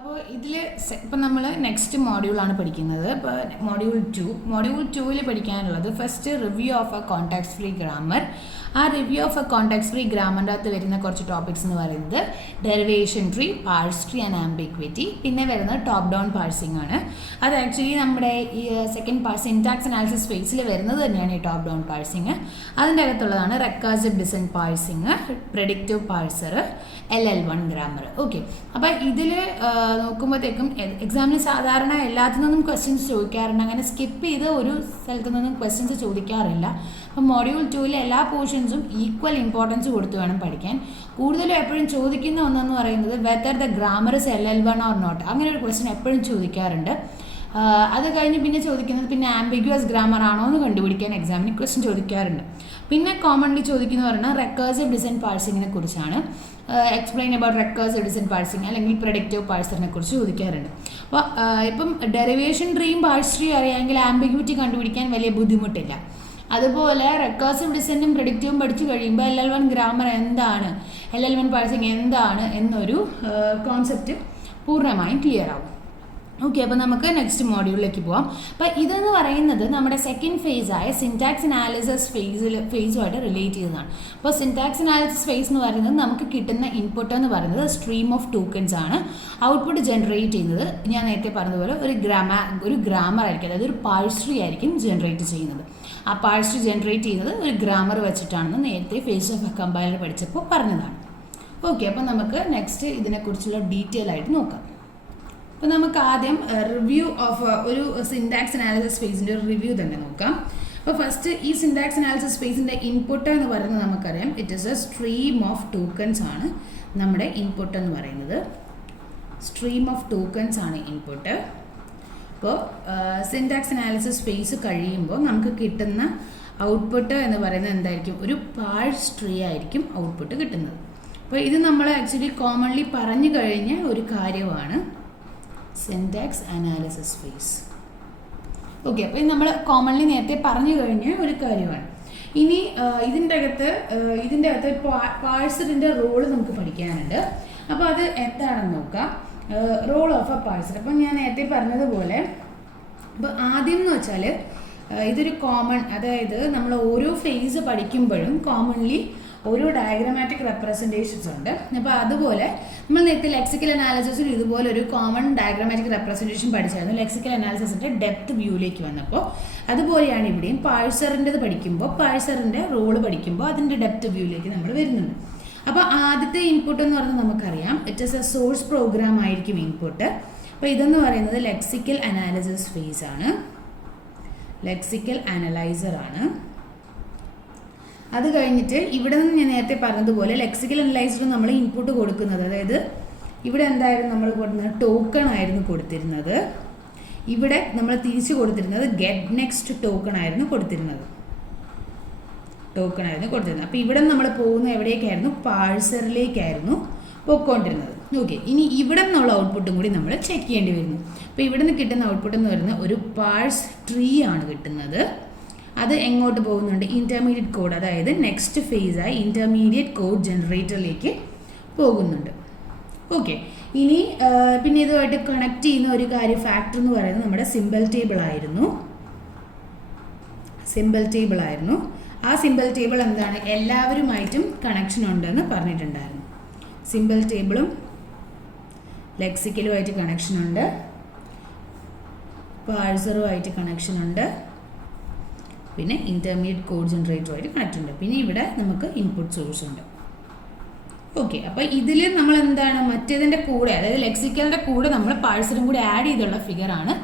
അപ്പോൾ ഇതിൽ ഇപ്പം നമ്മൾ നെക്സ്റ്റ് മോഡ്യൂളാണ് പഠിക്കുന്നത്. ഇപ്പോൾ മോഡ്യൂൾ 2ൽ പഠിക്കാനുള്ളത് first review of a context free grammar. ആ review of a context free ഗ്രാമറിൻ്റെ അകത്ത് വരുന്ന കുറച്ച് ടോപ്പിക്സ് എന്ന് പറയുന്നത് derivation tree, parse tree and ambiguity. പിന്നെ വരുന്നത് ടോപ്പ് ഡൗൺ പാഴ്സിംഗ് ആണ്. അത് ആക്ച്വലി നമ്മുടെ ഈ സെക്കൻഡ് സിൻടാക്സ് അനാലിസിസ് ഫേസിൽ വരുന്നത് തന്നെയാണ് ഈ ടോപ്പ് ഡൗൺ പാഴ്സിംഗ്. അതിൻ്റെ അകത്തുള്ളതാണ് recursive descent parsing, predictive parser, LL1 grammar. Okay, അപ്പോൾ ഇതിൽ നോക്കുമ്പോഴത്തേക്കും എക്സാമിന് സാധാരണ എല്ലാത്തിൽ നിന്നും ക്വസ്റ്റ്യൻസ് ചോദിക്കാറുണ്ട്. അങ്ങനെ സ്കിപ്പ് ചെയ്ത് ഒരു സ്ഥലത്തു നിന്നും ക്വസ്റ്റ്യൻസ് ചോദിക്കാറില്ല. അപ്പം മോഡ്യൂൾ 2ലെ എല്ലാ പോർഷൻസും ഈക്വൽ ഇമ്പോർട്ടൻസ് കൊടുത്ത് വേണം പഠിക്കാൻ. കൂടുതലും എപ്പോഴും ചോദിക്കുന്ന ഒന്നെന്ന് പറയുന്നത് whether the grammar is LL1 or not, അങ്ങനെ ഒരു ക്വസ്റ്റ്യൻ എപ്പോഴും ചോദിക്കാറുണ്ട്. അത് കഴിഞ്ഞ് പിന്നെ ചോദിക്കുന്നത് പിന്നെ ആംബിഗ്യുവസ് ഗ്രാമർ ആണോ എന്ന് കണ്ടുപിടിക്കാൻ എക്സാമിന് ക്വസ്റ്റ്യൻ ചോദിക്കാറുണ്ട്. പിന്നെ കോമൺലി ചോദിക്കുന്നത് പറഞ്ഞാൽ റെക്കേഴ്സീവ് ഡിസെൻറ്റ് പാഴ്സിങ്ങിനെ കുറിച്ചാണ്. എക്സ്പ്ലെയിൻ അബൌട്ട് റെക്കേഴ്സീവ് ഡിസെൻറ്റ് പാഴ്സിങ് അല്ലെങ്കിൽ പ്രെഡിക്റ്റീവ് പാഴ്സറിനെ കുറിച്ച് ചോദിക്കാറുണ്ട്. അപ്പോൾ ഇപ്പം ഡെറിവേഷൻ ട്രീയും പാഴ്സ് ട്രീ അറിയാമെങ്കിൽ ആംബിഗ്വിറ്റി കണ്ടുപിടിക്കാൻ വലിയ ബുദ്ധിമുട്ടില്ല. അതുപോലെ റെക്കേഴ്സീവ് ഡിസെൻറ്റും പ്രെഡിക്റ്റീവും പഠിച്ചു കഴിയുമ്പോൾ LL1 ഗ്രാമർ എന്താണ്, LL1 പാഴ്സിങ് എന്താണ് എന്നൊരു കോൺസെപ്റ്റ് പൂർണ്ണമായും ക്ലിയർ ആവും. ഓക്കെ, അപ്പോൾ നമുക്ക് നെക്സ്റ്റ് മോഡ്യൂളിലേക്ക് പോവാം. അപ്പോൾ ഇതെന്ന് പറയുന്നത് നമ്മുടെ സെക്കൻഡ് ഫേസായ സിൻടാക്സ് അനാലിസിസ് ഫേസുമായിട്ട് റിലേറ്റ് ചെയ്തതാണ്. അപ്പോൾ സിൻടാക്സ് അനാലിസിസ് ഫേസ് എന്ന് പറയുന്നത് നമുക്ക് കിട്ടുന്ന ഇൻപുട്ട് എന്ന് പറയുന്നത് സ്ട്രീം ഓഫ് ടോക്കൺസ് ആണ്. ഔട്ട്പുട്ട് ജനറേറ്റ് ചെയ്യുന്നത് ഞാൻ നേരത്തെ പറഞ്ഞതുപോലെ ഒരു ഗ്രാമർ ആയിരിക്കും, അതായത് ഒരു പാഴ്സ് ട്രീ ആയിരിക്കും ജനറേറ്റ് ചെയ്യുന്നത്. ആ പാഴ്സ് ട്രീ ജനറേറ്റ് ചെയ്യുന്നത് ഒരു ഗ്രാമർ വെച്ചിട്ടാണെന്ന് നേരത്തെ ഫേസ് ഓഫ് എ കമ്പൈലർ പഠിച്ചപ്പോൾ പറഞ്ഞതാണ്. ഓക്കെ, അപ്പോൾ നമുക്ക് നെക്സ്റ്റ് ഇതിനെക്കുറിച്ചുള്ള ഡീറ്റെയിൽ ആയിട്ട് നോക്കാം. അപ്പോൾ നമുക്ക് ആദ്യം റിവ്യൂ ഓഫ് ഒരു സിൻടാക്സ് അനാലിസിസ് സ്പേസിൻ്റെ ഒരു റിവ്യൂ തന്നെ നോക്കാം. അപ്പോൾ ഫസ്റ്റ് ഈ സിൻടാക്സ് അനാലിസിസ് സ്പേസിൻ്റെ ഇൻപുട്ട് എന്ന് പറയുന്നത് നമുക്കറിയാം, it is A stream of tokens ആണ് നമ്മുടെ ഇൻപുട്ട് എന്ന് പറയുന്നത്. സ്ട്രീം ഓഫ് ടോക്കൺസ് ആണ് ഇൻപുട്ട്. അപ്പോൾ സിൻടാക്സ് അനാലിസിസ് സ്പേസ് കഴിയുമ്പോൾ നമുക്ക് കിട്ടുന്ന ഔട്ട്പുട്ട് എന്ന് പറയുന്നത് എന്തായിരിക്കും, ഒരു പാഴ്സ് ട്രീ ആയിരിക്കും ഔട്ട്പുട്ട് കിട്ടുന്നത്. അപ്പോൾ ഇത് നമ്മൾ ആക്ച്വലി കോമൺലി പറഞ്ഞു കഴിഞ്ഞ ഒരു കാര്യമാണ് സിൻടാക്സ് അനാലിസിസ് ഫേസ്. ഓക്കെ, അപ്പോൾ ഇത് നമ്മൾ കോമൺലി നേരത്തെ പറഞ്ഞു കഴിഞ്ഞ ഒരു കാര്യമാണ്. ഇനി ഇതിൻ്റെ അകത്ത് പാഴ്സറിൻ്റെ റോള് നമുക്ക് പഠിക്കാനുണ്ട്. അപ്പോൾ അത് എന്താണെന്ന് നോക്കാം. Role of a parser. അപ്പം ഞാൻ നേരത്തെ പറഞ്ഞതുപോലെ അപ്പോൾ ആദ്യം എന്ന് വെച്ചാൽ ഇതൊരു കോമൺ, അതായത് നമ്മൾ ഓരോ ഫേസ് പഠിക്കുമ്പോഴും കോമൺലി ഓരോ ഡയഗ്രമാറ്റിക് റെപ്രസെൻറ്റേഷൻസ് ഉണ്ട്. അപ്പോൾ അതുപോലെ നമ്മൾ നേരത്തെ ലെക്സിക്കൽ അനാലിസിസിൽ ഇതുപോലെ ഒരു കോമൺ ഡയഗ്രമാറ്റിക് റെപ്രസെൻറ്റേഷൻ പഠിച്ചായിരുന്നു ലെക്സിക്കൽ അനാലിസിസിൻ്റെ ഡെപ്ത് വ്യൂയിലേക്ക് വന്നപ്പോൾ. അതുപോലെയാണ് ഇവിടെയും പാഴ്സറിൻ്റെത് പഠിക്കുമ്പോൾ, പാഴ്സറിൻ്റെ റോള് പഠിക്കുമ്പോൾ അതിൻ്റെ ഡെപ്ത് വ്യൂയിലേക്ക് നമ്മൾ വരുന്നുണ്ട്. അപ്പോൾ ആദ്യത്തെ ഇൻപുട്ട് എന്ന് പറയുന്നത് നമുക്കറിയാം, it is A source programme ആയിരിക്കും ഇൻപുട്ട്. അപ്പോൾ ഇതെന്ന് പറയുന്നത് ലെക്സിക്കൽ അനാലിസിസ് ഫേസ് ആണ്, ലെക്സിക്കൽ അനലൈസർ ആണ്. അത് കഴിഞ്ഞിട്ട് ഇവിടെ നിന്ന് ഞാൻ നേരത്തെ പറഞ്ഞതുപോലെ ലെക്സിക്കൽ അനലൈസർ നമ്മൾ ഇൻപുട്ട് കൊടുക്കുന്നത്, അതായത് ഇവിടെ എന്തായിരുന്നു നമ്മൾ കൊടുക്കുന്നത്, ടോക്കൺ ആയിരുന്നു കൊടുത്തിരുന്നത്. ഇവിടെ നമ്മൾ തിരിച്ചു കൊടുത്തിരുന്നത് ഗെറ്റ് നെക്സ്റ്റ് ടോക്കൺ ആയിരുന്നു കൊടുത്തിരുന്നത്. അപ്പോൾ ഇവിടെ നമ്മൾ പോകുന്ന എവിടേക്കായിരുന്നു, പാഴ്സറിലേക്കായിരുന്നു പോയിക്കൊണ്ടിരുന്നത്. ഓക്കെ, ഇനി ഇവിടെ നിന്നുള്ള ഔട്ട്പുട്ടും കൂടി നമ്മൾ ചെക്ക് ചെയ്യേണ്ടി വരുന്നു. അപ്പോൾ ഇവിടെ നിന്ന് കിട്ടുന്ന ഔട്ട്പുട്ട് എന്ന് പറയുന്നത് ഒരു പാഴ്സ് ട്രീ ആണ് കിട്ടുന്നത്. അത് എങ്ങോട്ട് പോകുന്നുണ്ട്, ഇൻ്റർമീഡിയറ്റ് കോഡ്, അതായത് നെക്സ്റ്റ് ഫേസായി ഇൻ്റർമീഡിയറ്റ് കോഡ് ജനറേറ്ററിലേക്ക് പോകുന്നുണ്ട്. ഓക്കെ, ഇനി പിന്നെ ഇതുമായിട്ട് കണക്ട് ചെയ്യുന്ന ഒരു കാര്യം ഫാക്ടർ എന്ന് പറയുന്നത് നമ്മുടെ സിമ്പിൾ ടേബിൾ ആയിരുന്നു. ആ സിമ്പിൾ ടേബിൾ എന്താണ്, എല്ലാവരുമായിട്ടും കണക്ഷൻ ഉണ്ടെന്ന് പറഞ്ഞിട്ടുണ്ടായിരുന്നു. സിമ്പിൾ ടേബിളും ലെക്സിക്കലുമായിട്ട് കണക്ഷൻ ഉണ്ട്, പാഴ്സറുമായിട്ട് കണക്ഷൻ ഉണ്ട്, പിന്നെ ഇൻ്റർമീഡിയറ്റ് കോഡ് ജനറേറ്ററുമായിട്ട് കണക്ട് ഉണ്ട്. പിന്നെ ഇവിടെ നമുക്ക് ഇൻപുട്ട് സോഴ്സ് ഉണ്ട്. ഓക്കെ, അപ്പോൾ ഇതിൽ നമ്മൾ എന്താണ് മറ്റേതിൻ്റെ കൂടെ, അതായത് ലെക്സിക്കലിൻ്റെ കൂടെ നമ്മൾ പാഴ്സറും കൂടെ ആഡ് ചെയ്തുള്ള ഫിഗറാണ്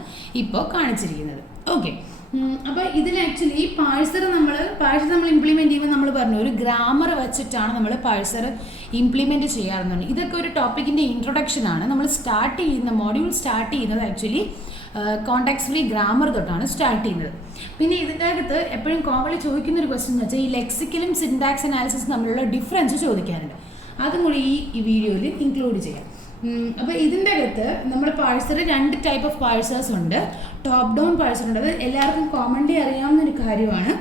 ഇപ്പോൾ കാണിച്ചിരിക്കുന്നത്. ഓക്കെ, അപ്പോൾ ഇതിൽ ആക്ച്വലി പാഴ്സർ നമ്മൾ ഇംപ്ലിമെൻറ്റ് ചെയ്യുമ്പോൾ നമ്മൾ പറഞ്ഞു ഒരു ഗ്രാമർ വെച്ചിട്ടാണ് നമ്മൾ പാഴ്സർ ഇംപ്ലിമെൻറ്റ് ചെയ്യാറുണ്ട്. ഇതൊക്കെ ഒരു ടോപ്പിക്കിൻ്റെ ഇൻട്രൊഡക്ഷനാണ്. നമ്മൾ മോഡ്യൂൾ സ്റ്റാർട്ട് ചെയ്യുന്നത് ആക്ച്വലി കോൺടാക്ട്സ് ഫ്രീ ഗ്രാമർ തൊട്ടാണ് സ്റ്റാർട്ട് ചെയ്യുന്നത്. പിന്നെ ഇതിൻ്റെ അകത്ത് എപ്പോഴും കോമൺലി ചോദിക്കുന്ന ഒരു ക്വസ്റ്റ്യൻ എന്ന് വെച്ചാൽ ഈ ലെക്സിക്കലും സിൻടാക്സ് അനാലിസിസും തമ്മിലുള്ള ഡിഫറൻസ് ചോദിക്കാറുണ്ട്. അതും കൂടി ഈ വീഡിയോയിൽ ഇൻക്ലൂഡ് ചെയ്യാം. അപ്പോൾ ഇതിൻ്റെ അകത്ത് നമ്മൾ പാഴ്സർ 2 ടൈപ്പ് ഓഫ് പാഴ്സേഴ്സ് ഉണ്ട്. ടോപ്പ് ഡൗൺ പാഴ്സർ ഉണ്ട്, അത് എല്ലാവർക്കും കോമൺലി അറിയാവുന്ന ഒരു കാര്യമാണ്.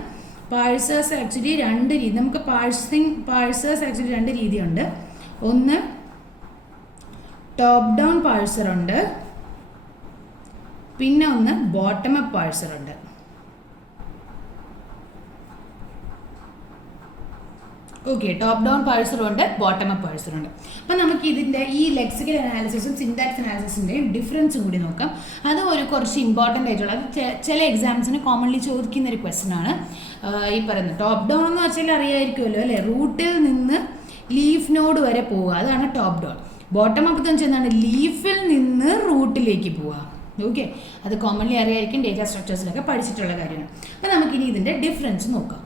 പാഴ്സേഴ്സ് ആക്ച്വലി 2 രീതി, നമുക്ക് പാഴ്സേഴ്സ് ആക്ച്വലി 2 രീതിയുണ്ട്. ഒന്ന് ടോപ്പ് ഡൗൺ പാഴ്സർ ഉണ്ട്, പിന്നെ ഒന്ന് ബോട്ടം അപ്പ് പാഴ്സർ ഉണ്ട്. ഓക്കെ, ടോപ്പ് ഡൗൺ പാഴ്സറുണ്ട്, ബോട്ടം അപ്പ് പാഴ്സറുണ്ട്. അപ്പം നമുക്ക് ഇതിൻ്റെ ഈ ലെക്സിക്കൽ അനാലിസിസും സിൻടാക്സ് അനാലിസിസിൻ്റെയും ഡിഫറൻസും കൂടി നോക്കാം. അത് ഒരു കുറച്ച് ഇമ്പോർട്ടൻ്റ് ആയിട്ടുള്ള, അത് ചില എക്സാംസിന് കോമൺലി ചോദിക്കുന്ന ഒരു ക്വസ്റ്റൻ ആണ്. ഈ പറയുന്നത് ടോപ്പ് ഡൗൺ എന്ന് വെച്ചാൽ അറിയാമായിരിക്കുമല്ലോ അല്ലേ, റൂട്ടിൽ നിന്ന് ലീഫ് നോഡ് വരെ പോവുക, അതാണ് ടോപ്പ് ഡൗൺ. ബോട്ടം അപ്പ് എന്ന് വെച്ചാൽ എന്താണ്, ലീഫിൽ നിന്ന് റൂട്ടിലേക്ക് പോവുക. ഓക്കെ, അത് കോമൺലി അറിയായിരിക്കും, ഡേറ്റ സ്ട്രക്ചേഴ്സിലൊക്കെ പഠിച്ചിട്ടുള്ള കാര്യമാണ്. അപ്പോൾ നമുക്കിനി ഇതിൻ്റെ ഡിഫറൻസ് നോക്കാം.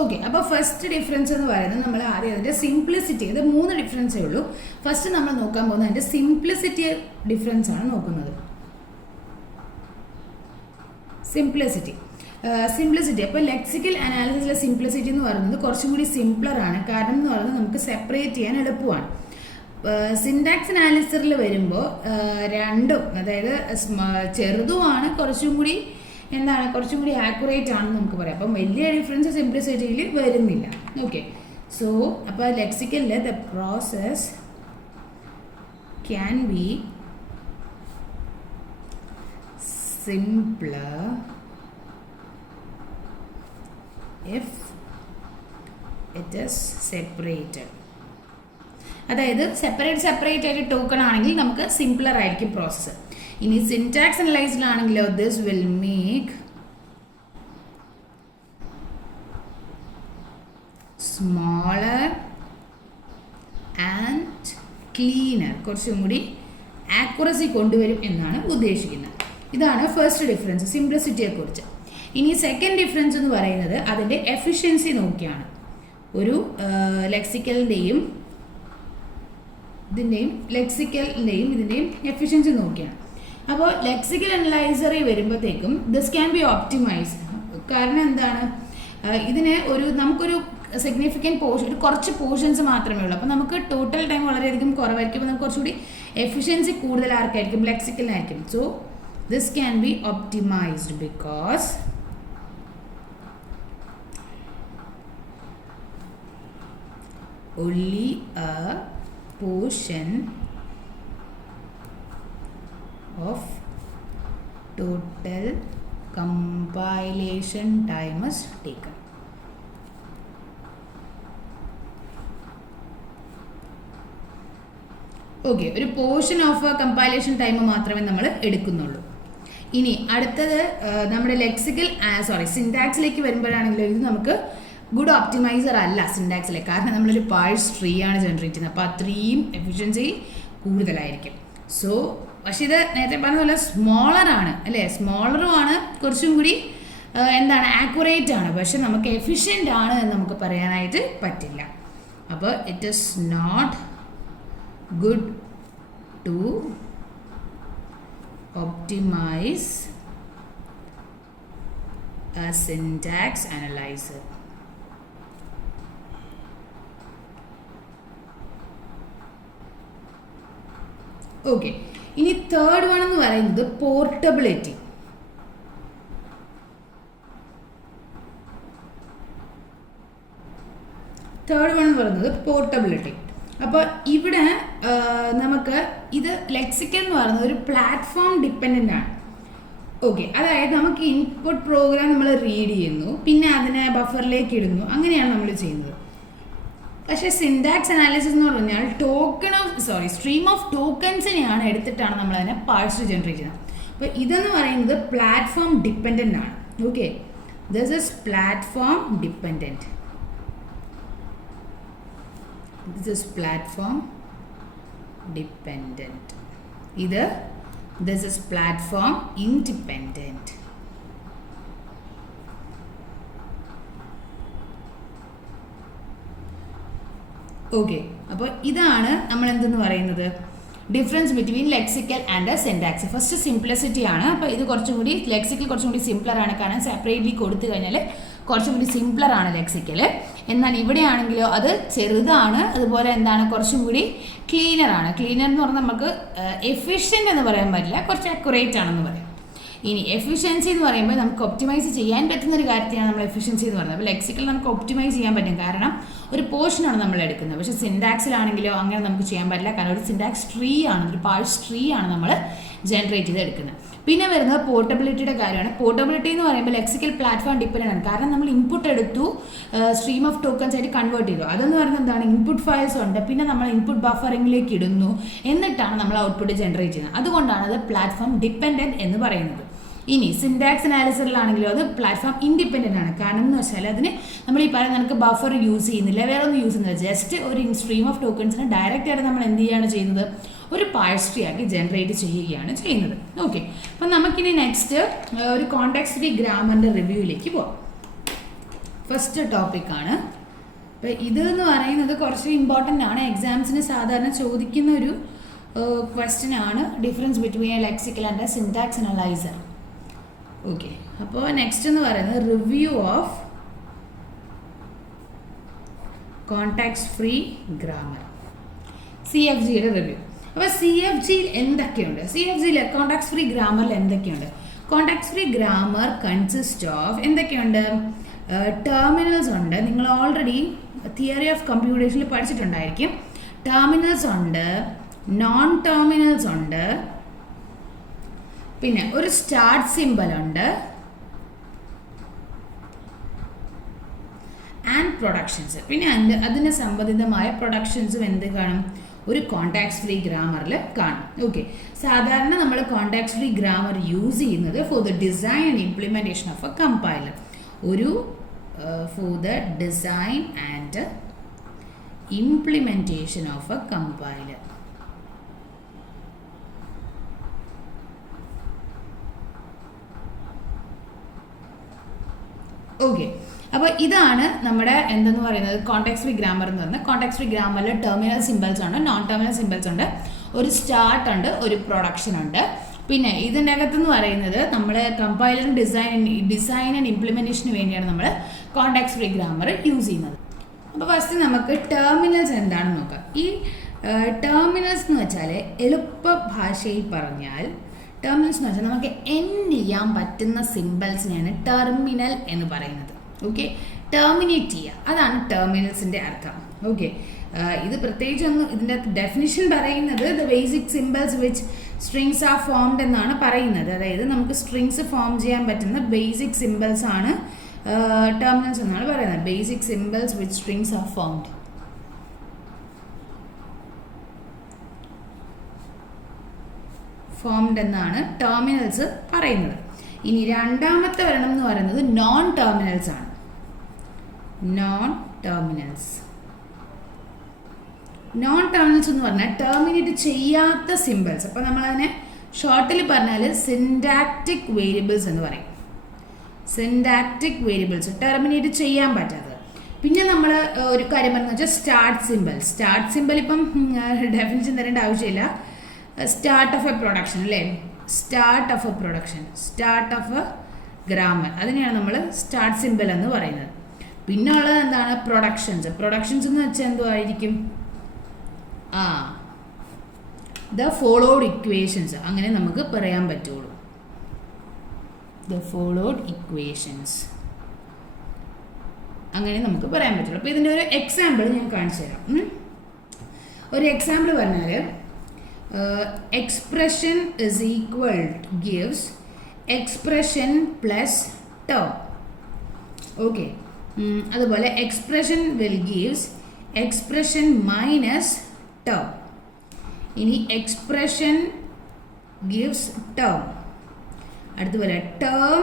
ഓക്കെ, അപ്പോൾ ഫസ്റ്റ് ഡിഫറൻസ് എന്ന് പറയുന്നത് നമ്മൾ ആദ്യം അതിൻ്റെ സിംപ്ലിസിറ്റി, ഇത് 3 ഡിഫറൻസേ ഉള്ളൂ. ഫസ്റ്റ് നമ്മൾ നോക്കാൻ പോകുന്നത് അതിൻ്റെ സിംപ്ലിസിറ്റി ഡിഫറൻസ് ആണ് നോക്കുന്നത്. സിംപ്ലിസിറ്റി അപ്പോൾ ലെക്സിക്കൽ അനാലിസിസിലെ സിംപ്ലിസിറ്റി എന്ന് പറയുന്നത് കുറച്ചും കൂടി സിംപ്ലറാണ്. കാരണം എന്ന് പറയുന്നത് നമുക്ക് സെപ്പറേറ്റ് ചെയ്യാൻ എളുപ്പമാണ്. സിൻടാക്സ് അനാലിസിസിൽ വരുമ്പോൾ രണ്ടും, അതായത് ചെറുതുമാണ്, കുറച്ചും കൂടി ആക്യുറേറ്റ് ആണെന്ന് നമുക്ക് പറയാം. അപ്പം വലിയ ഡിഫറൻസ് സിംപ്ലിസിറ്റിയിൽ വരുന്നില്ല. ഓക്കെ, സോ അപ്പോൾ ലെക്സിക്കലിൽ the process can be simpler if it is separated. അതായത് സെപ്പറേറ്റ് ആയിട്ട് ടോക്കൺ ആണെങ്കിൽ നമുക്ക് സിംപ്ലർ ആയിരിക്കും പ്രോസസ്സ്. ഇനി സിൻടാക്സ് അനലൈസിലാണെങ്കിലോ this will make smaller and cleaner, കുറച്ചും കൂടി ആക്യുറസി കൊണ്ടുവരും എന്നാണ് ഉദ്ദേശിക്കുന്നത്. ഇതാണ് ഫസ്റ്റ് ഡിഫറൻസ് സിംപ്ലിസിറ്റിയെക്കുറിച്ച്. ഇനി സെക്കൻഡ് ഡിഫറൻസ് എന്ന് പറയുന്നത് അതിൻ്റെ എഫിഷ്യൻസി നോക്കിയാണ്. ഒരു ലെക്സിക്കലിൻ്റെയും ഇതിൻ്റെയും എഫിഷ്യൻസി നോക്കിയാണ്. അപ്പോൾ ലെക്സിക്കൽ അനലൈസറിൽ വരുമ്പോഴത്തേക്കും ദിസ് ക്യാൻ ബി ഓപ്റ്റിമൈസ്. കാരണം എന്താണ്, ഇതിന് നമുക്കൊരു സിഗ്നിഫിക്കൻറ്റ് പോർഷൻ, കുറച്ച് പോർഷൻസ് മാത്രമേ ഉള്ളൂ. അപ്പോൾ നമുക്ക് ടോട്ടൽ ടൈം വളരെയധികം കുറവായിരിക്കും. അപ്പോൾ നമുക്ക് കുറച്ചുകൂടി എഫിഷ്യൻസി കൂടുതൽ ആർക്കായിരിക്കും, ലെക്സിക്കലിനായിരിക്കും. So this can be optimised because only a portion of total compilation time is taken. Okay, ഒരു പോർഷൻ ഓഫ് കമ്പൈലേഷൻ ടൈം മാത്രമേ നമ്മൾ എടുക്കുന്നുള്ളൂ. ഇനി അടുത്തത് നമ്മുടെ സിൻടാക്സിലേക്ക് വരുമ്പോഴാണെങ്കിലും ഇത് നമുക്ക് ഗുഡ് ഓപ്റ്റിമൈസർ അല്ല സിൻടാക്സിലെ. കാരണം നമ്മളൊരു പാഴ്സ് ട്രീ ആണ് ജനറേറ്റ് ചെയ്യുന്നത്, അപ്പോൾ അത്രയും എഫിഷ്യൻസി കൂടുതലായിരിക്കും. സോ പക്ഷെ ഇത് നേരത്തെ പറഞ്ഞ പോലെ സ്മോളറാണ് അല്ലേ, സ്മോളറുമാണ്, കുറച്ചും കൂടി ആക്യുറേറ്റ് ആണ്. പക്ഷെ നമുക്ക് എഫിഷ്യൻ്റ് ആണ് എന്ന് നമുക്ക് പറയാനായിട്ട് പറ്റില്ല. അപ്പോൾ it is not good to optimise a syntax analyser. Okay, ഇനി തേർഡ് വൺ എന്ന് പറയുന്നത് പോർട്ടബിലിറ്റി. അപ്പോൾ ഇവിടെ നമുക്ക് ഇത് ലെക്സിക്കൽ എന്ന് പറയുന്നത് ഒരു പ്ലാറ്റ്ഫോം ഡിപ്പെൻഡൻ്റ് ആണ്. ഓക്കെ, അതായത് നമുക്ക് ഇൻപുട്ട് പ്രോഗ്രാം നമ്മൾ റീഡ് ചെയ്യുന്നു, പിന്നെ അതിനെ ബഫറിലേക്ക് ഇടുന്നു, അങ്ങനെയാണ് നമ്മൾ ചെയ്യുന്നത്. പക്ഷേ സിൻടാക്സ് അനാലിസിസ് എന്ന് പറഞ്ഞാൽ സ്ട്രീം ഓഫ് ടോക്കൺസിനെയാണ് എടുത്തിട്ടാണ് നമ്മൾ അതിനെ പാഴ്സ് ജനറേറ്റ് ചെയ്യുന്നത്. അപ്പോൾ ഇതെന്ന് പറയുന്നത് പ്ലാറ്റ്ഫോം ഡിപ്പെൻഡൻ്റ് ആണ്. Okay, this is platform dependent. This is platform independent. Okay, അപ്പോൾ ഇതാണ് നമ്മൾ എന്തെന്ന് പറയുന്നത് difference between lexical and syntax. First simplicity ആണ്. അപ്പോൾ ഇത് ലെക്സിക്കൽ കുറച്ചും കൂടി സിംപ്ലർ ആണ്, കാരണം സെപ്പറേറ്റ്ലി കൊടുത്തു കഴിഞ്ഞാൽ കുറച്ചും കൂടി സിംപ്ലർ ആണ് ലെക്സിക്കൽ. എന്നാൽ ഇവിടെയാണെങ്കിലോ അത് ചെറുതാണ്, അതുപോലെ കുറച്ചും കൂടി ക്ലീനർ ആണ്. ക്ലീനർ എന്ന് പറഞ്ഞാൽ നമുക്ക് എഫിഷ്യൻ്റ് എന്ന് പറയാൻ പറ്റില്ല, കുറച്ച് അക്യുറേറ്റ് ആണെന്ന് പറയാം. ഇനി എഫിഷ്യൻസി എന്ന് പറയുമ്പോൾ നമുക്ക് ഒപ്റ്റിമൈസ് ചെയ്യാൻ പറ്റുന്ന ഒരു കാര്യത്തെയാണ് നമ്മൾ എഫിഷ്യൻസി എന്ന് പറയുന്നത്. അപ്പോൾ ലെക്സിക്കൽ നമുക്ക് ഒപ്റ്റിമൈസ് ചെയ്യാൻ പറ്റും, കാരണം ഒരു പോർഷനാണ് നമ്മൾ എടുക്കുന്നത്. പക്ഷേ സിൻടാക്സിലാണെങ്കിലോ അങ്ങനെ നമുക്ക് ചെയ്യാൻ പറ്റില്ല, കാരണം ഒരു സിൻടാക്സ് ട്രീ ആണ്, ഒരു പാഴ്സ് ട്രീ ആണ് നമ്മൾ ജനറേറ്റ് ചെയ്ത് എടുക്കുന്നത്. പിന്നെ വരുന്നത് പോർട്ടബിലിറ്റിയുടെ കാര്യമാണ്. പോർട്ടബിലിറ്റി എന്ന് പറയുമ്പോൾ ലെക്സിക്കൽ പ്ലാറ്റ്ഫോം ഡിപ്പെൻഡൻ്റ് ആണ്. കാരണം നമ്മൾ ഇൻപുട്ട് എടുത്തു, സ്ട്രീം ഓഫ് ടോക്കൺസ് ആയിട്ട് കൺവേർട്ട് ചെയ്തു. അതെന്ന് പറയുന്നത് എന്താണ്, ഇൻപുട്ട് ഫയൽസ് ഉണ്ട്, പിന്നെ നമ്മൾ ഇൻപുട്ട് ബഫറിംഗിലേക്ക് ഇടുന്നു, എന്നിട്ടാണ് നമ്മൾ ഔട്ട്പുട്ട് ജനറേറ്റ് ചെയ്യുന്നത്. അതുകൊണ്ടാണ് അത് പ്ലാറ്റ്ഫോം ഡിപ്പെൻഡൻറ്റ് എന്ന് പറയുന്നത്. ഇനി സിൻടാക്സ് അനാലിസിസിലാണെങ്കിലും അത് പ്ലാറ്റ്ഫോം ഇൻഡിപെൻഡൻ്റ് ആണ്. കാരണം എന്ന് വെച്ചാൽ അതിന് നമ്മൾ ഈ പറയുന്ന നമുക്ക് ബഫർ യൂസ് ചെയ്യുന്നില്ല, വേറെ ഒന്നും യൂസ് ചെയ്യുന്നില്ല. ജസ്റ്റ് ഒരു സ്ട്രീം ഓഫ് ടോക്കൺസിനെ ഡയറക്റ്റ് ആയിട്ട് നമ്മൾ എന്ത് ചെയ്യാണ് ചെയ്യുന്നത്, ഒരു പാഴ്സ് ട്രീ ആക്കി ജനറേറ്റ് ചെയ്യുകയാണ് ചെയ്യുന്നത്. ഓക്കെ, അപ്പം നമുക്കിനി നെക്സ്റ്റ് ഒരു കോണ്ടെക്സ്റ്റ് ഫ്രീ ഗ്രാമറിൻ്റെ റിവ്യൂയിലേക്ക് പോകാം. ഫസ്റ്റ് ടോപ്പിക്കാണ്. അപ്പോൾ ഇതെന്ന് പറയുന്നത് കുറച്ച് ഇമ്പോർട്ടൻ്റ് ആണ്, എക്സാംസിന് സാധാരണ ചോദിക്കുന്ന ഒരു ക്വസ്റ്റ്യൻ ആണ്, difference between a lexical and a syntax analyser. Okay, അപ്പോൾ നെക്സ്റ്റ് എന്ന് പറയുന്നത് review of context free grammar, CFGയുടെ റിവ്യൂ. അപ്പോൾ CFG എന്തൊക്കെയുണ്ട്, CFGയിൽ കോണ്ടെക്സ്റ്റ് ഫ്രീ ഗ്രാമറിൽ എന്തൊക്കെയുണ്ട്? Context free grammar consist of എന്തൊക്കെയുണ്ട്? ടെർമിനൽസ് ഉണ്ട്, നിങ്ങൾ ഓൾറെഡി തിയറി ഓഫ് കമ്പ്യൂട്ടേഷനിൽ പഠിച്ചിട്ടുണ്ടായിരിക്കും. ടെർമിനൽസ് ഉണ്ട്, നോൺ ടെർമിനൽസ് ഉണ്ട്, പിന്നെ ഒരു സ്റ്റാർട്ട് സിമ്പൽ ഉണ്ട്, ആൻഡ് പ്രൊഡക്ഷൻസ്. പിന്നെ അതിന് സംബന്ധിതമായ പ്രൊഡക്ഷൻസും എന്ത് കാണും, ഒരു കോണ്ടെക്സ്റ്റ് ഫ്രീ ഗ്രാമറിൽ കാണും. ഓക്കെ, സാധാരണ നമ്മൾ കോണ്ടെക്സ്റ്റ് ഫ്രീ ഗ്രാമർ യൂസ് ചെയ്യുന്നത് for the design and implementation of A compiler, for the design and implementation of A compiler. Okay, അപ്പോൾ ഇതാണ് നമ്മുടെ എന്തെന്ന് പറയുന്നത് കോണ്ടെക്സ്റ്റ് ഫ്രീ ഗ്രാമർ എന്ന് പറയുന്നത്. കോണ്ടെക്സ്റ്റ് ഫ്രീ ഗ്രാമറിൽ ടെർമിനൽ സിമ്പിൾസ് ഉണ്ട്, നോൺ ടെർമിനൽ സിമ്പിൾസ് ഉണ്ട്, ഒരു സ്റ്റാർട്ട് ഉണ്ട്, ഒരു പ്രൊഡക്ഷൻ ഉണ്ട്. പിന്നെ ഇതിൻ്റെ അകത്തെന്ന് പറയുന്നത് നമ്മൾ കമ്പൈലറും ഡിസൈൻ ആൻഡ് ഇംപ്ലിമെൻറ്റേഷന് വേണ്ടിയാണ് നമ്മൾ കോണ്ടെക്സ്റ്റ് ഫ്രീ ഗ്രാമർ യൂസ് ചെയ്യുന്നത്. അപ്പോൾ ഫസ്റ്റ് നമുക്ക് ടെർമിനൽസ് എന്താണെന്ന് നോക്കാം. ഈ ടെർമിനൽസ് എന്ന് വെച്ചാൽ എളുപ്പ ഭാഷയിൽ പറഞ്ഞാൽ ടെർമിനൽസ് എന്ന് വെച്ചാൽ നമുക്ക് എൻഡ് ചെയ്യാൻ പറ്റുന്ന സിമ്പിൾസിനെയാണ് ടെർമിനൽ എന്ന് പറയുന്നത്. ഓക്കെ, ടെർമിനേറ്റ് ചെയ്യുക, അതാണ് ടെർമിനൽസിൻ്റെ അർത്ഥം. ഓക്കെ, ഇത് പ്രത്യേകിച്ചൊന്നും ഇതിൻ്റെ ഡെഫിനിഷൻ പറയുന്നത് the basic symbols which strings are formed എന്നാണ് പറയുന്നത്. അതായത് നമുക്ക് സ്ട്രിങ്സ് ഫോം ചെയ്യാൻ പറ്റുന്ന ബേസിക് സിമ്പിൾസ് ആണ് ടെർമിനൽസ് എന്നാണ് പറയുന്നത്. Basic symbols which strings are formed. Formed എന്നാണ് ടെർമിനൽസ് പറയുന്നത്. ഇനി രണ്ടാമത്തെ ഒരെണ്ണം എന്ന് പറയുന്നത് നോൺ ടെർമിനൽസ് ആണ്. നോൺ ടെർമിനൽസ് എന്ന് പറഞ്ഞാൽ ടെർമിനേറ്റ് ചെയ്യാത്ത സിമ്പിൾസ്. അപ്പോൾ നമ്മളതിനെ ഷോർട്ടിൽ പറഞ്ഞാൽ സിൻടാക്റ്റിക് വേരിയബിൾസ് എന്ന് പറയും. സിൻടാക്റ്റിക് വേരിയബിൾസ് ടെർമിനേറ്റ് ചെയ്യാൻ പറ്റാത്തത്. പിന്നെ നമ്മൾ ഒരു കാര്യം പറഞ്ഞു വെച്ചാൽ സ്റ്റാർട്ട് സിമ്പിൾ ഇപ്പം ഡെഫിനിഷൻ തരേണ്ട ആവശ്യമില്ല. സ്റ്റാർട്ട് ഓഫ് എ പ്രൊഡക്ഷൻ അല്ലേ, സ്റ്റാർട്ട് ഓഫ് എ ഗ്രാമർ, അതിനെയാണ് നമ്മൾ സ്റ്റാർട്ട് സിമ്പിൾ എന്ന് പറയുന്നത്. പിന്നെ ഉള്ളത് എന്താണ്, പ്രൊഡക്ഷൻസ് എന്ന് വെച്ചാൽ എന്തുമായിരിക്കും, ദ ഫോളോഡ് ഇക്വേഷൻസ്, അങ്ങനെ നമുക്ക് പറയാൻ പറ്റുള്ളൂ. ദ ഫോളോഡ് ഇക്വേഷൻസ് അങ്ങനെ നമുക്ക് പറയാൻ പറ്റുള്ളൂ. അപ്പോൾ ഇതിൻ്റെ ഒരു എക്സാമ്പിൾ ഞാൻ കാണിച്ചു തരാം. ഒരു എക്സാമ്പിൾ പറഞ്ഞാൽ expression is equal gives expression plus term. Okay, അതുപോലെ expression will gives expression minus term. ഇനി expression gives term, അടുത്തപോലെ term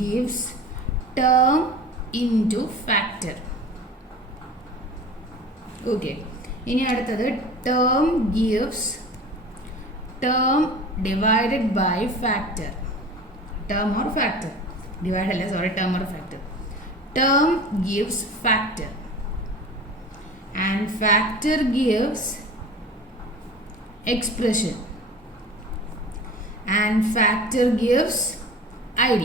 gives term into factor. Okay, ഇനി അടുത്തത് term gives term divided by factor. Term or factor, term or factor. Term gives factor and factor gives expression and factor gives ID.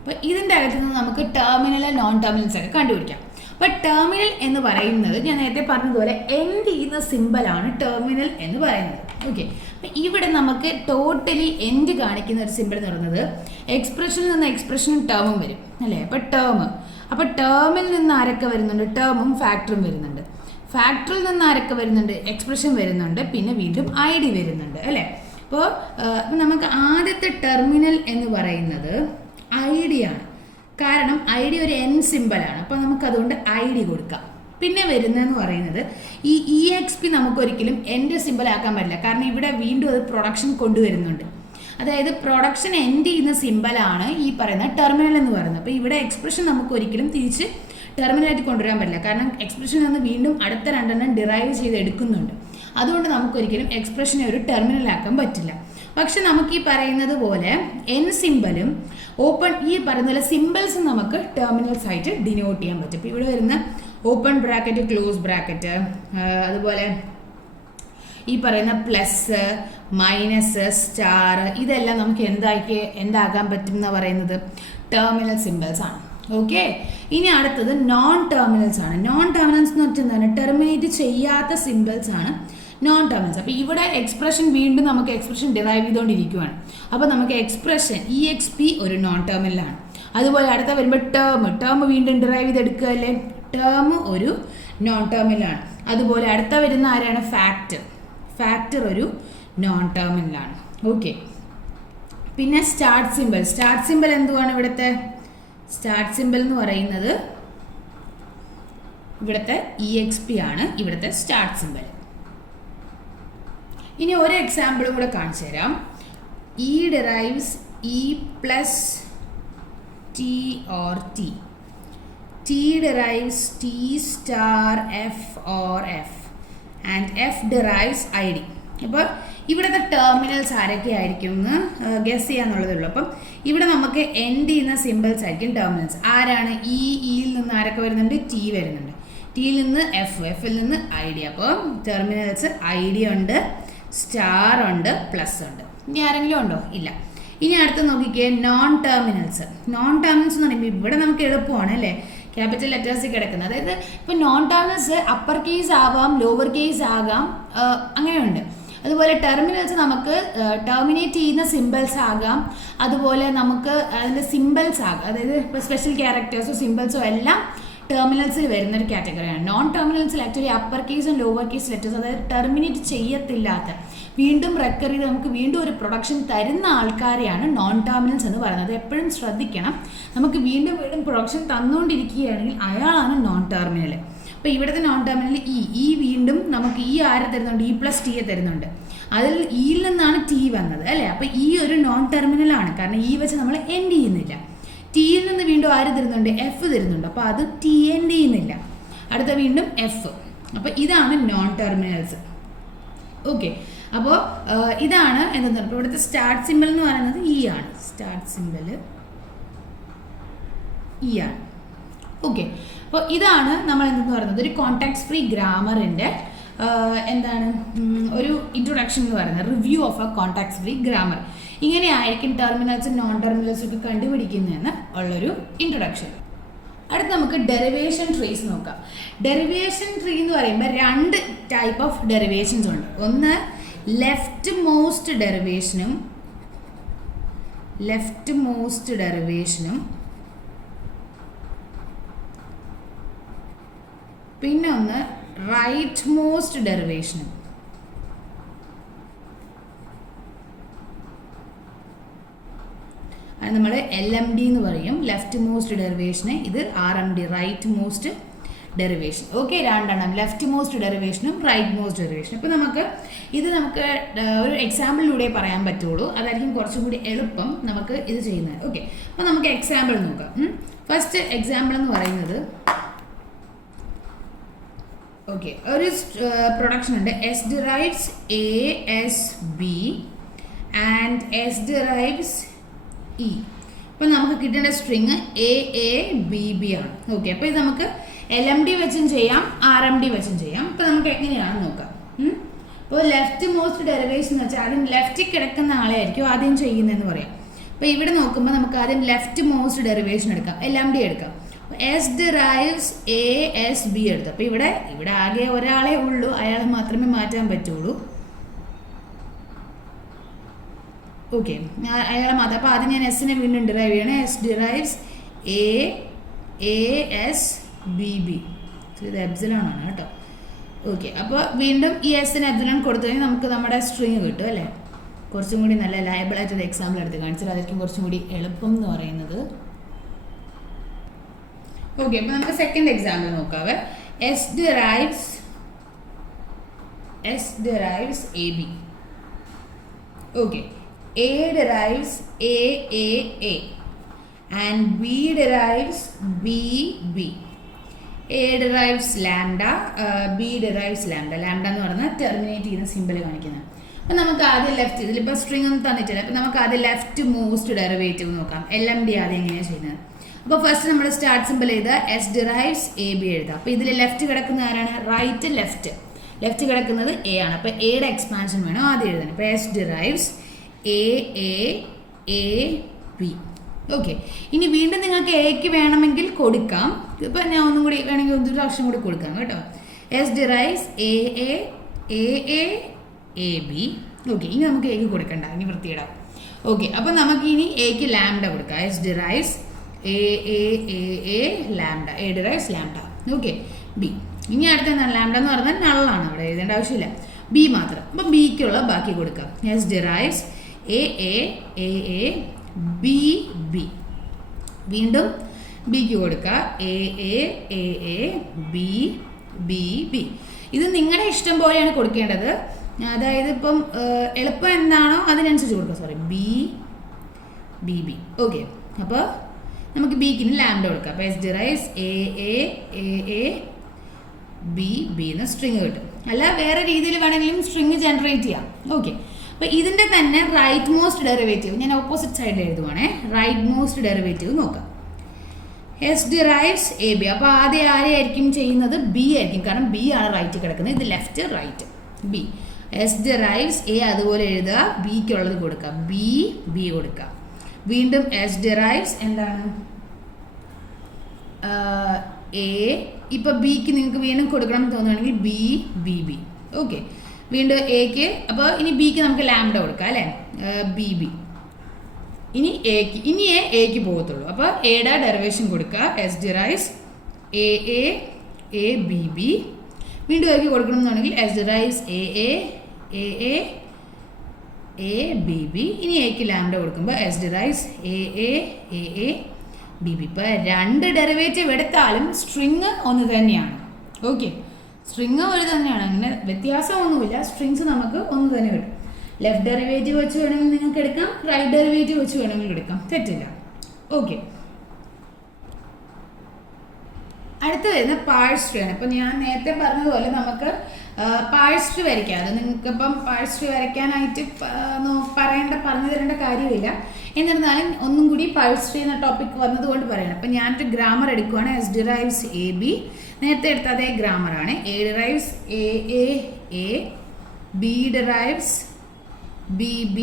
അപ്പോൾ ഇതിൻ്റെ അകത്ത് നിന്ന് നമുക്ക് terminal non terminals ഒക്കെ കണ്ടുപിടിക്കാം. അപ്പോൾ ടെർമിനൽ എന്ന് പറയുന്നത് ഞാൻ നേരത്തെ പറഞ്ഞതുപോലെ എൻഡ് ചെയ്യുന്ന സിമ്പിളാണ് ടെർമിനൽ എന്ന് പറയുന്നത്. ഓക്കെ, അപ്പം ഇവിടെ നമുക്ക് ടോട്ടലി എൻഡ് കാണിക്കുന്ന ഒരു സിമ്പിൾ എന്ന് പറയുന്നത് എക്സ്പ്രഷനിൽ നിന്ന് എക്സ്പ്രഷനും ടേമും വരും അല്ലേ. അപ്പോൾ ടേം അപ്പോൾ ടേമിൽ നിന്ന് ആരൊക്കെ വരുന്നുണ്ട്? ടേമും ഫാക്ടറും വരുന്നുണ്ട്. ഫാക്ടറിൽ നിന്ന് ആരൊക്കെ വരുന്നുണ്ട്? എക്സ്പ്രഷൻ വരുന്നുണ്ട്, പിന്നെ വീണ്ടും ഐ ഡി വരുന്നുണ്ട് അല്ലേ. അപ്പോൾ നമുക്ക് ആദ്യത്തെ ടെർമിനൽ എന്ന് പറയുന്നത് ഐ ഡി ആണ്. കാരണം ഐ ഡി ഒരു എൻ സിമ്പിളാണ്. അപ്പോൾ നമുക്കതുകൊണ്ട് ഐ ഡി കൊടുക്കാം. പിന്നെ വരുന്നതെന്ന് പറയുന്നത് ഈ ഇ എക്സ് പി നമുക്കൊരിക്കലും എൻ്റെ സിമ്പിൾ ആക്കാൻ പറ്റില്ല. കാരണം ഇവിടെ വീണ്ടും അത് പ്രൊഡക്ഷൻ കൊണ്ടുവരുന്നുണ്ട്. അതായത് പ്രൊഡക്ഷൻ എൻഡ് ചെയ്യുന്ന സിമ്പിളാണ് ഈ പറയുന്ന ടെർമിനൽ എന്ന് പറയുന്നത്. അപ്പോൾ ഇവിടെ എക്സ്പ്രഷൻ നമുക്ക് ഒരിക്കലും തിരിച്ച് ടെർമിനലായിട്ട് കൊണ്ടുവരാൻ പറ്റില്ല. കാരണം എക്സ്പ്രഷനിൽ നിന്ന് വീണ്ടും അടുത്ത രണ്ടെണ്ണം ഡിറൈവ് ചെയ്ത് എടുക്കുന്നുണ്ട്. അതുകൊണ്ട് നമുക്കൊരിക്കലും എക്സ്പ്രഷനെ ഒരു ടെർമിനലാക്കാൻ പറ്റില്ല. പക്ഷെ നമുക്ക് ഈ പറയുന്നത് പോലെ എൻ സിമ്പിളും ഓപ്പൺ ഈ പറയുന്ന പോലെ സിമ്പിൾസും നമുക്ക് ടെർമിനൽസ് ആയിട്ട് ഡിനോട്ട് ചെയ്യാൻ പറ്റും. ഇപ്പോൾ ഇവിടെ വരുന്ന ഓപ്പൺ ബ്രാക്കറ്റ്, ക്ലോസ് ബ്രാക്കറ്റ്, അതുപോലെ ഈ പറയുന്ന പ്ലസ്, മൈനസ്, സ്റ്റാർ, ഇതെല്ലാം നമുക്ക് എന്താകാൻ പറ്റും എന്ന് പറയുന്നത് ടെർമിനൽ സിമ്പിൾസ് ആണ്. ഓക്കെ, ഇനി അടുത്തത് നോൺ ടെർമിനൽസ് ആണ്. നോൺ ടെർമിനൽസ് എന്ന് വെച്ചാൽ എന്താണ്? ടെർമിനേറ്റ് ചെയ്യാത്ത സിമ്പിൾസ് ആണ് നോൺ ടെർമിനൽസ്. അപ്പോൾ ഇവിടെ എക്സ്പ്രഷൻ വീണ്ടും നമുക്ക് എക്സ്പ്രഷൻ ഡിറൈവ് ചെയ്തുകൊണ്ടിരിക്കുകയാണ്. അപ്പോൾ നമുക്ക് എക്സ്പ്രഷൻ ഇ എക്സ് പി ഒരു നോൺ ടെർമിനലാണ്. അതുപോലെ അടുത്ത വരുമ്പോൾ ടേം വീണ്ടും ഡിറൈവ് ചെയ്തെടുക്കുകയല്ലേ, ടേം ഒരു നോൺ ടെർമിനലാണ്. അതുപോലെ അടുത്ത വരുന്ന ആരാണ്? ഫാക്ടർ ഒരു നോൺ ടെർമിനലാണ്. ഓക്കെ, പിന്നെ സ്റ്റാർട്ട് സിമ്പിൾ എന്തുവാണ്? ഇവിടുത്തെ സ്റ്റാർട്ട് സിമ്പിൾ എന്ന് പറയുന്നത് ഇവിടുത്തെ ഇ എക്സ് പി ആണ് ഇവിടുത്തെ സ്റ്റാർട്ട് സിമ്പിൾ. ഇനി ഒരു എക്സാമ്പിളും കൂടെ കാണിച്ചു തരാം. E derives E plus T or T. T derives T star F or F and F derives I D. അപ്പോൾ ഇവിടുത്തെ ടെർമിനൽസ് ആരൊക്കെ ആയിരിക്കും എന്ന് ഗസ് ചെയ്യാന്നുള്ളതേ ഉള്ളൂ. അപ്പം ഇവിടെ നമുക്ക് എൻഡ് ചെയ്യുന്ന സിമ്പിൾസ് ആയിരിക്കും ടെർമിനൽസ്. ആരാണ്? ഇയിൽ നിന്ന് ആരൊക്കെ വരുന്നുണ്ട്? ടി വരുന്നുണ്ട്. ടിയിൽ നിന്ന് എഫിൽ നിന്ന് ഐ ഡി. അപ്പോൾ ടെർമിനൽസ് ഐ ഡി ഉണ്ട്, സ്റ്റാർ ഉണ്ട്, പ്ലസ് ഉണ്ട്. ഇനി ആരെങ്കിലും ഉണ്ടോ? ഇല്ല. ഇനി അടുത്ത് നോക്കിക്കേ, നോൺ ടെർമിനൽസ് എന്ന് പറയുമ്പോൾ ഇവിടെ നമുക്ക് എളുപ്പമാണ് അല്ലേ, ക്യാപിറ്റൽ ലെറ്റേഴ്സിൽ കിടക്കുന്നത്. അതായത് ഇപ്പോൾ നോൺ ടെർമിനൽസ് അപ്പർ കേസ് ആവാം, ലോവർ കേസ് ആകാം, അങ്ങനെയുണ്ട്. അതുപോലെ ടെർമിനൽസ് നമുക്ക് ടെർമിനേറ്റ് ചെയ്യുന്ന സിമ്പിൾസ് ആകാം, അതുപോലെ നമുക്ക് അതിൻ്റെ സിമ്പിൾസ് ആകാം. അതായത് ഇപ്പോൾ സ്പെഷ്യൽ ക്യാരക്ടേഴ്സോ സിമ്പിൾസോ എല്ലാം ടെർമിനൽസിൽ വരുന്ന ഒരു കാറ്റഗറിയാണ്. നോൺ ടെർമിനൽസിൽ ആക്ച്വലി അപ്പർ കേസും ലോവർ കേസ് ലെറ്റേഴ്സ്, അതായത് ടെർമിനേറ്റ് ചെയ്യത്തില്ലാത്ത, വീണ്ടും റെക്കർ ചെയ്ത് നമുക്ക് വീണ്ടും ഒരു പ്രൊഡക്ഷൻ തരുന്ന ആൾക്കാരെയാണ് നോൺ ടെർമിനൽസ് എന്ന് പറയുന്നത്. എപ്പോഴും ശ്രദ്ധിക്കണം, നമുക്ക് വീണ്ടും പ്രൊഡക്ഷൻ തന്നുകൊണ്ടിരിക്കുകയാണെങ്കിൽ അയാളാണ് നോൺ ടെർമിനൽ. അപ്പോൾ ഇവിടുത്തെ നോൺ ടെർമിനൽ ഇ വീണ്ടും നമുക്ക് ഈ ആരെ തരുന്നുണ്ട്? ഇ പ്ലസ് ടിയെ തരുന്നുണ്ട്. അതിൽ ഇയിൽ നിന്നാണ് ടി വന്നത് അല്ലേ. അപ്പോൾ ഈ ഒരു നോൺ ടെർമിനലാണ്, കാരണം ഈ വെച്ച് നമ്മൾ എൻഡ് ചെയ്യുന്നില്ല. ടിയിൽ നിന്ന് വീണ്ടും ആര് തരുന്നുണ്ട്? എഫ് തരുന്നുണ്ട്. അപ്പോൾ അത് ടി എൻഡ് ചെയ്യുന്നില്ല. അടുത്ത വീണ്ടും എഫ്. അപ്പോൾ ഇതാണ് നോൺ ടെർമിനൽസ്. ഓക്കെ, അപ്പോൾ ഇതാണ് എന്തെന്ന് പറഞ്ഞാൽ ഇവിടുത്തെ സ്റ്റാർട്ട് സിമ്പിൾ എന്ന് പറയുന്നത് ഇ ആണ്. സ്റ്റാർട്ട് സിമ്പിൾ ഇ ആണ്. ഓക്കെ, അപ്പോൾ ഇതാണ് നമ്മൾ എന്തെന്ന് പറയുന്നത് ഒരു കോണ്ടാക്ട്സ് ഫ്രീ ഗ്രാമറിൻ്റെ എന്താണ് ഒരു ഇൻട്രൊഡക്ഷൻ എന്ന് പറയുന്നത്, review of A contacts free grammar. ഇങ്ങനെയായിരിക്കും ടെർമിനൽസും നോൺ ടെർമിനൽസും ഒക്കെ കണ്ടുപിടിക്കുന്നതെന്ന് ഉള്ളൊരു ഇൻട്രൊഡക്ഷൻ. അടുത്ത് നമുക്ക് ഡെറിവേഷൻ ട്രീസ് നോക്കാം. ഡെറിവേഷൻ ട്രീ എന്ന് പറയുമ്പോൾ രണ്ട് ടൈപ്പ് ഓഫ് ഡെറിവേഷൻസ് ഉണ്ട്. ഒന്ന് ലെഫ്റ്റ് മോസ്റ്റ് ഡെറിവേഷനും പിന്നെ ഒന്ന് റൈറ്റ് മോസ്റ്റ് ഡെറിവേഷനും. അത് നമ്മൾ LMD എന്ന് പറയും, ലെഫ്റ്റ് മോസ്റ്റ് ഡെറിവേഷന്. ഇത് RMD, right most derivation. Okay, രണ്ടെണ്ണം, ലെഫ്റ്റ് മോസ്റ്റ് ഡെറിവേഷനും റൈറ്റ് മോസ്റ്റ് ഡെറിവേഷനും. ഇപ്പോൾ നമുക്ക് ഒരു എക്സാമ്പിളിലൂടെ പറയാൻ പറ്റുള്ളൂ, അതായിരിക്കും കുറച്ചും കൂടി എളുപ്പം നമുക്ക് ഇത് ചെയ്യുന്നത്. ഓക്കെ, അപ്പോൾ നമുക്ക് എക്സാമ്പിൾ നോക്കാം. ഫസ്റ്റ് എക്സാമ്പിൾ എന്ന് പറയുന്നത് ഓക്കെ, ഒരു പ്രൊഡക്ഷൻ ഉണ്ട്, S derives A S B and S derives E. അപ്പോൾ നമുക്ക് കിട്ടേണ്ട സ്ട്രിങ് AABB ആണ്. ഓക്കെ, അപ്പോൾ ഇത് നമുക്ക് LMD വെച്ചും ചെയ്യാം, RMD വെച്ചും ചെയ്യാം. അപ്പോൾ നമുക്ക് എങ്ങനെയാണെന്ന് നോക്കാം. അപ്പോൾ ലെഫ്റ്റ് മോസ്റ്റ് ഡെറിവേഷൻ എന്ന് വെച്ചാൽ ആദ്യം ലെഫ്റ്റിൽ കിടക്കുന്ന ആളെ ആയിരിക്കും ആദ്യം ചെയ്യുന്നതെന്ന് പറയാം. അപ്പോൾ ഇവിടെ നോക്കുമ്പോൾ നമുക്ക് ആദ്യം ലെഫ്റ്റ് മോസ്റ്റ് ഡെറിവേഷൻ എടുക്കാം, LMD എടുക്കാം. എസ് ഡിറൈവ്സ് ASB എടുത്തു. അപ്പോൾ ഇവിടെ ആകെ ഒരാളെ ഉള്ളൂ, അയാൾ മാത്രമേ മാറ്റാൻ പറ്റുള്ളൂ. ഓക്കെ, അയാളെ മാത്രം. അപ്പോൾ ആദ്യം ഞാൻ എസിനെ വീണ്ടും ഡിറൈവ് ചെയ്യണം. S derives ASBB. ഇത് എപ്സിലോൺ ആണ് കേട്ടോ. ഓക്കെ, അപ്പോൾ വീണ്ടും ഈ എസിന് എപ്സിലോൺ കൊടുത്തു കഴിഞ്ഞാൽ നമുക്ക് നമ്മുടെ സ്ട്രിങ് കിട്ടും അല്ലേ. കുറച്ചും കൂടി നല്ല ലയബിളായിട്ടൊരു എക്സാമ്പിൾ എടുത്ത് കാണിച്ചാൽ അതായിരിക്കും കുറച്ചും കൂടി എളുപ്പം എന്ന് പറയുന്നത്. ഓക്കെ, അപ്പോൾ നമുക്ക് സെക്കൻഡ് എക്സാമ്പിൾ നോക്കാവേ. S derives AB. Okay, A derives AAA and B derives BB. A derives lambda, B derives lambda. Lambda എന്ന് പറഞ്ഞാൽ ടെർമിനേറ്റ് ചെയ്യുന്ന സിമ്പിൾ കാണിക്കുന്നത്. അപ്പം നമുക്ക് ആദ്യം ലെഫ്റ്റ്, ഇതിലിപ്പോൾ സ്ട്രിങ് ഒന്നും തന്നിട്ടില്ല, അപ്പം നമുക്ക് ആദ്യം ലെഫ്റ്റ് മോസ്റ്റ് ഡെറിവേറ്റീവ് നോക്കാം. LMD ആദ്യം എങ്ങനെയാണ് ചെയ്യുന്നത്. അപ്പോൾ ഫസ്റ്റ് നമ്മൾ സ്റ്റാർട്ട് സിമ്പിൾ ചെയ്ത് S derives AB എഴുതാം. അപ്പോൾ ഇതിൽ ലെഫ്റ്റ് കിടക്കുന്ന ആരാണ്? റൈറ്റ് ലെഫ്റ്റ് കിടക്കുന്നത് A ആണ്. അപ്പോൾ എയുടെ എക്സ്പാൻഷൻ വേണം ആദ്യം എഴുതാൻ. അപ്പോൾ S derives AAAB. ഓക്കെ, ഇനി വീണ്ടും നിങ്ങൾക്ക് എക്ക് വേണമെങ്കിൽ കൊടുക്കാം. ഇപ്പം ഞാൻ ഒന്നും കൂടി വേണമെങ്കിൽ ഒരു പ്രാവശ്യം കൂടി കൊടുക്കാം കേട്ടോ. S derives AAAB. ഓക്കെ, ഇനി നമുക്ക് എക്ക് കൊടുക്കണ്ട, ഇനി വൃത്തിയിടാം. ഓക്കെ, അപ്പം നമുക്ക് ഇനി എക്ക് ലാംഡ കൊടുക്കാം. S derives AAAA lambda. A derives lambda. Okay, B. ഇനി അടുത്ത എന്താണ്? ലാംഡ എന്ന് പറഞ്ഞാൽ നള്ളാണ്, അവിടെ എഴുതേണ്ട ആവശ്യമില്ല, B മാത്രം. അപ്പം ബിക്കുള്ള ബാക്കി കൊടുക്കാം. S derives AAAAB. വീണ്ടും ബിക്ക് കൊടുക്കുക AAAABB. ഇത് നിങ്ങളുടെ ഇഷ്ടം പോലെയാണ് കൊടുക്കേണ്ടത്. അതായത് ഇപ്പം എളുപ്പം എന്താണോ അതിനനുസരിച്ച് കൊടുക്കുക. Sorry, BB. ഓക്കെ, അപ്പോൾ നമുക്ക് ബിക്കിന് ലാംഡ കൊടുക്കാം. അപ്പോൾ S derives AAAABB എന്ന സ്ട്രിങ് കിട്ടും. അല്ല വേറെ രീതിയിൽ വേണമെങ്കിലും സ്ട്രിങ് ജനറേറ്റ് ചെയ്യാം. ഓക്കെ, അപ്പോൾ ഇതിൻ്റെ തന്നെ റൈറ്റ് മോസ്റ്റ് ഡെറിവേറ്റീവ് ഞാൻ ഓപ്പോസിറ്റ് സൈഡിൽ എഴുതുവാണേ. റൈറ്റ് മോസ്റ്റ് ഡെറിവേറ്റീവ് നോക്കാം. S derives AB. അപ്പോൾ ആദ്യം ആരെയായിരിക്കും ചെയ്യുന്നത്? B ആയിരിക്കും, കാരണം B ആണ് റൈറ്റ് കിടക്കുന്നത്. ഇത് left right B. S derives A അതുപോലെ എഴുതുക, ബിക്കുള്ളത് കൊടുക്കുക, B കൊടുക്കുക. വീണ്ടും S derives എന്താണ്? A. ഇപ്പോൾ ബിക്ക് നിങ്ങൾക്ക് വീണ്ടും കൊടുക്കണം എന്ന് തോന്നുകയാണെങ്കിൽ BB. ഓക്കെ, വീണ്ടും എക്ക്. അപ്പോൾ ഇനി ബിക്ക് നമുക്ക് ലാംഡ കൊടുക്കാം അല്ലേ, BB. ഇനി എക്ക് പോകത്തുള്ളൂ. അപ്പോൾ എയുടെ ഡെറിവേഷൻ കൊടുക്കുക. S derives AAABB. വീണ്ടും എക്ക് കൊടുക്കണം എന്നുണ്ടെങ്കിൽ S derives AAAABB. ഇനി എക്ക് ലാംഡ കൊടുക്കുമ്പോൾ S derives AAAABB. ഇപ്പോൾ രണ്ട് ഡെറിവേറ്റീവ് എടുത്താലും സ്ട്രിങ് ഒന്ന് തന്നെയാണ്. ഓക്കെ, സ്ട്രിങ് ഒരു തന്നെയാണ്, അങ്ങനെ വ്യത്യാസമൊന്നുമില്ല. സ്ട്രിങ്സ് നമുക്ക് ഒന്ന് തന്നെ കിട്ടും. ലെഫ്റ്റ് ഡെറിവേറ്റീവ് വെച്ച് വേണമെങ്കിൽ നിങ്ങൾക്ക് എടുക്കാം, റൈറ്റ് ഡെറിവേറ്റീവ് വെച്ച് വേണമെങ്കിൽ എടുക്കാം, തെറ്റില്ല. ഓക്കെ, അടുത്ത് വരുന്ന പാഴ്സ് ട്രീ ആണ്. ഇപ്പം ഞാൻ നേരത്തെ പറഞ്ഞതുപോലെ നമുക്ക് പാഴ്സ് ട്രീ വരയ്ക്കാം. അത് നിങ്ങൾക്കിപ്പം പാഴ്സ് ട്രീ വരയ്ക്കാനായിട്ട് പറഞ്ഞു തരേണ്ട കാര്യമില്ല. എന്നിരുന്നാലും ഒന്നും കൂടി പാഴ്സ് ട്രീ എന്ന ടോപ്പിക് വന്നതുകൊണ്ട് പറയണം. അപ്പം ഞാനൊരു ഗ്രാമർ എടുക്കുവാണ്. S derives AB. നേരത്തെ എടുത്ത അതേ ഗ്രാമറാണ്. A derives AAA, B derives BB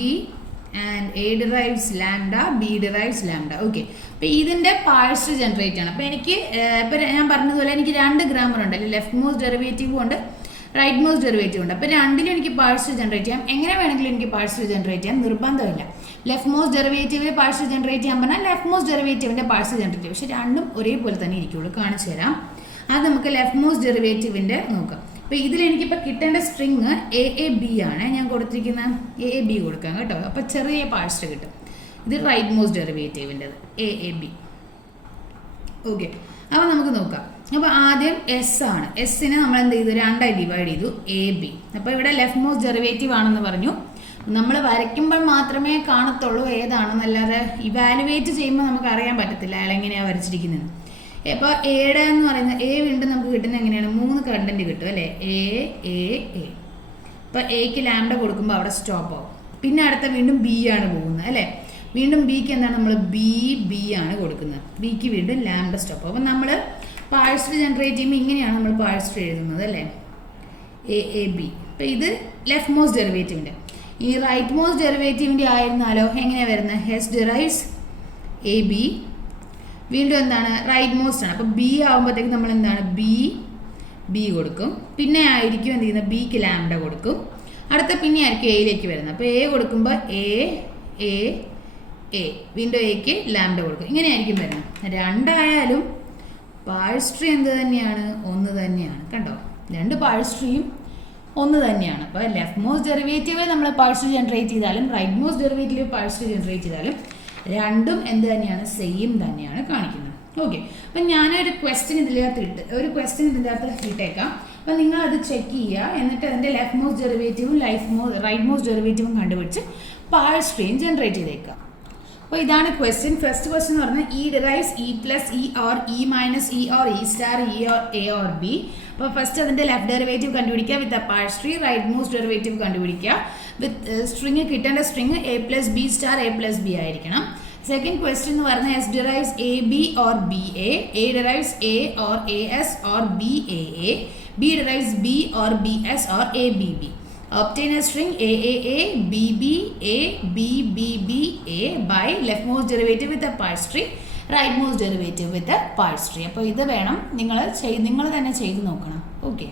and A derives lambda, B derives lambda. Okay, അപ്പോൾ ഇതിൻ്റെ പാഴ്സ് ജനറേറ്റ് ആണ്. അപ്പോൾ എനിക്ക് ഇപ്പം ഞാൻ പറഞ്ഞതുപോലെ എനിക്ക് രണ്ട് ഗ്രാമർ ഉണ്ട്, അല്ലെങ്കിൽ ലെഫ്റ്റ് മോസ്റ്റ് ഡെറിവേറ്റീവും ഉണ്ട്, റൈറ്റ് മോസ്റ്റ് ഡെറിവേറ്റീവ് ഉണ്ട്. അപ്പോൾ രണ്ടിലും എനിക്ക് പാഴ്സ് ജനറേറ്റ് ചെയ്യാം. എങ്ങനെ വേണമെങ്കിലും എനിക്ക് പാഴ്സ് ജനറേറ്റ് ചെയ്യാം, നിർബന്ധമില്ല. Left most derivative parse generate ചെയ്യാൻ പറഞ്ഞാൽ ലെഫ്റ്റ് മോസ്റ്റ് ഡെറിവേറ്റീവിൻ്റെ പാഴ്സ് ജനറേറ്റ് ചെയ്യും. പക്ഷേ രണ്ടും ഒരേപോലെ തന്നെ ഇരിക്കുള്ളൂ. കാണിച്ചു തരാം. അത് നമുക്ക് ലെഫ്റ്റ് മോസ്റ്റ് ഡെറിവേറ്റീവിൻ്റെ നോക്കാം. അപ്പോൾ ഇതിലെനിക്കിപ്പോൾ കിട്ടേണ്ട സ്ട്രിങ് AAB ആണ്. ഞാൻ കൊടുത്തിരിക്കുന്ന AAB കൊടുക്കാം കേട്ടോ. അപ്പോൾ ചെറിയ പാഴ്സ് കിട്ടും. ഇത് റൈറ്റ് മോസ്റ്റ് ഡെറിവേറ്റീവിൻ്റെത് AAB. ഓക്കെ, അപ്പോൾ നമുക്ക് നോക്കാം. അപ്പോൾ ആദ്യം S ആണ്. എസ്സിനെ നമ്മൾ എന്ത് ചെയ്തു? രണ്ടായി ഡിവൈഡ് ചെയ്തു, AB. അപ്പോൾ ഇവിടെ ലെഫ്റ്റ് മോസ്റ്റ് ഡെറിവേറ്റീവ് ആണെന്ന് പറഞ്ഞു. നമ്മൾ വരയ്ക്കുമ്പോൾ മാത്രമേ കാണത്തുള്ളൂ ഏതാണെന്നല്ലാതെ ഇവാലുവേറ്റ് ചെയ്യുമ്പോൾ നമുക്ക് അറിയാൻ പറ്റത്തില്ല അയാൾ എങ്ങനെയാണ് വരച്ചിരിക്കുന്നത്. അപ്പോൾ എയുടെ എന്ന് പറയുന്നത് A വീണ്ടും നമുക്ക് കിട്ടുന്നത് എങ്ങനെയാണ്? 3 കണ്ടന്റ് കിട്ടും അല്ലേ, A. അപ്പോൾ എക്ക് ലാംഡ കൊടുക്കുമ്പോൾ അവിടെ സ്റ്റോപ്പ് ആവും. പിന്നെ അടുത്ത വീണ്ടും B ആണ് പോകുന്നത് അല്ലേ. വീണ്ടും ബിക്ക് എന്താണ്? നമ്മൾ BB ആണ് കൊടുക്കുന്നത്. ബിക്ക് വീണ്ടും ലാംഡ സ്റ്റോപ്പ്. അപ്പോൾ നമ്മൾ പാഴ്സ് ജനറേറ്റ് ചെയ്യുമ്പോൾ ഇങ്ങനെയാണ് നമ്മൾ പാഴ്സ് എഴുതുന്നത് അല്ലേ, AAB. അപ്പോൾ ഇത് ലെഫ്റ്റ് മോസ്റ്റ് ഡെറിവേറ്റീവിൻ്റെ. ഈ റൈറ്റ് മോസ്റ്റ് ഡെറിവേറ്റീവിൻ്റെ ആയിരുന്നാലോ എങ്ങനെയാണ് വരുന്നത്? S derives AB. വീണ്ടും എന്താണ്? റൈറ്റ് മോസ്റ്റ് ആണ്. അപ്പോൾ B ആകുമ്പോഴത്തേക്ക് നമ്മൾ എന്താണ്? B കൊടുക്കും. പിന്നെ ആയിരിക്കും എന്ത് ചെയ്യുന്നത്? ബിക്ക് ലാംഡ കൊടുക്കും. അടുത്ത പിന്നെ ആയിരിക്കും എയിലേക്ക് വരുന്നത്. അപ്പോൾ A കൊടുക്കുമ്പോൾ A. വീണ്ടും എക്ക് ലാംഡ കൊടുക്കും. ഇങ്ങനെയായിരിക്കും വരുന്നത്. രണ്ടായാലും പാഴ്സ് ട്രീ എന്ത് തന്നെയാണ്? ഒന്ന് തന്നെയാണ്. കണ്ടോ, രണ്ട് പാഴ്സ് ട്രീയും ഒന്ന് തന്നെയാണ്. അപ്പോൾ ലെഫ്റ്റ് മോസ്റ്റ് ഡെറിവേറ്റീവ് നമ്മൾ പാഴ്സ് ട്രീ ജനറേറ്റ് ചെയ്താലും right most derivative parse tree generate ചെയ്താലും രണ്ടും എന്ത് തന്നെയാണ്? സെയിം തന്നെയാണ് കാണിക്കുന്നത്. ഓക്കെ, അപ്പം ഞാനൊരു ക്വസ്റ്റ്യൻ ഇതിൻ്റെ അകത്ത് ഇട്ടേക്കാം. അപ്പം നിങ്ങളത് ചെക്ക് ചെയ്യുക. എന്നിട്ട് അതിൻ്റെ ലെഫ്റ്റ് മോസ്റ്റ് ഡെറിവേറ്റീവും റൈറ്റ് മോസ്റ്റ് ഡെറിവേറ്റീവും കണ്ടുപിടിച്ച് പാഴ്സ് ട്രീയും ജനറേറ്റ് ചെയ്തേക്കാം. അപ്പോൾ ഇതാണ് ക്വസ്റ്റ്യൻ. ഫസ്റ്റ് ക്വസ്റ്റ്യൻ എന്ന് പറഞ്ഞാൽ E derives E plus E or E minus E or E star E or A or B. അപ്പോൾ ഫസ്റ്റ് അതിൻ്റെ ലെഫ്റ്റ് ഡെറിവേറ്റീവ് കണ്ടുപിടിക്കുക with a parse tree. Right most derivative കണ്ടുപിടിക്കുക with string. കിട്ടേണ്ട string A plus B star A plus B ആയിരിക്കണം. Second question എന്ന് പറഞ്ഞാൽ S derives A B or B A derives A or A S or B A B derives B or B S or A B B. Obtain a string AAA, BB, A, B, B, B, A by leftmost derivative with a parse tree, rightmost derivative with a parse tree. അപ്പോൾ ഇത് വേണം നിങ്ങൾ തന്നെ ചെയ്ത് നോക്കണം. Okay.